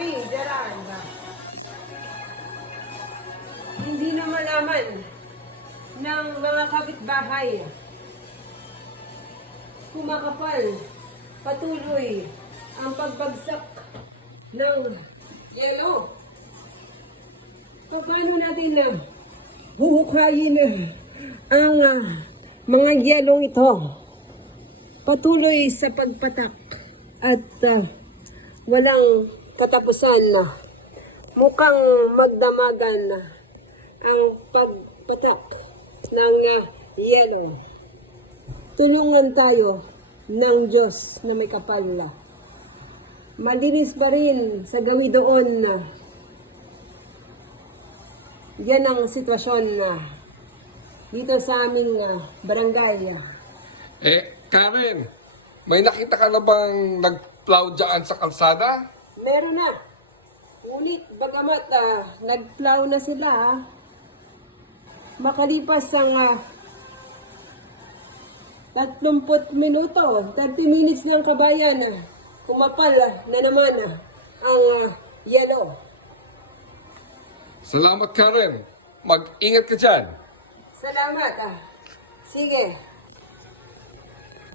gabi, Gerald. Hindi na malaman ng mga kapitbahay. Kumakapal, patuloy ang pagbagsak ng yelo. Paano natin na huhukayin ang mga yelong ito? Patuloy sa pagpatak at walang katapusan na mukhang magdamagan ang pagpatak ng yelo. Tulungan tayo ng Diyos na may kapal. Malinis ba rin sa gawi doon na yan ang sitwasyon na dito sa aming barangay. Karen, may nakita ka na bang nag-plow dyan sa kalsada? Meron na. Ngunit bagamat nag-plow na sila, makalipas ang 30 minuto, 30 minutes ng kabayan, kumapal na naman ang yelo. Salamat, Karen. Mag-ingat ka dyan. Salamat. Sige.